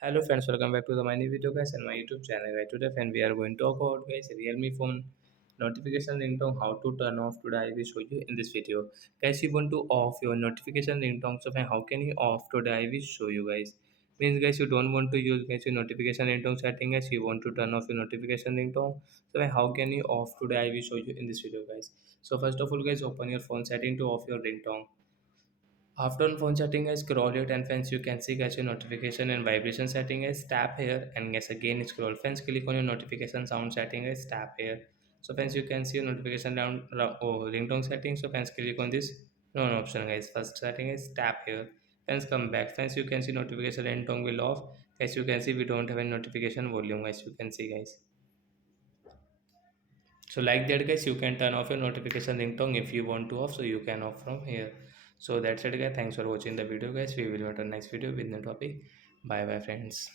Hello friends, welcome back to my new video guys and my YouTube channel guys. Today friend we are going to talk about guys realme phone notification ringtone how to turn off. Today I will show you in this video. Guys, you want to off your notification ringtone, so friend, how can you off? Today I will show you guys. Means guys, you don't want to use guys your notification ringtone setting guys, you want to turn off your notification ringtone. So friend, how can you off? Today I will show you in this video guys. So first of all guys, open your phone setting to off your ringtone. After on phone setting, guys, scroll it and friends you can see guys your notification and vibration setting is tap here and guys again scroll friends click on your notification sound setting is tap here. So friends you can see your notification down ringtone setting. So friends click on this no option guys. First setting is tap here. Friends come back. Friends you can see notification ringtone will off. Guys you can see we don't have any notification volume guys you can see guys. So like that guys, you can turn off your notification ringtone if you want to off, so you can off from here. So that's it guys. Thanks for watching the video guys. We will meet on next video with new topic. Bye bye friends.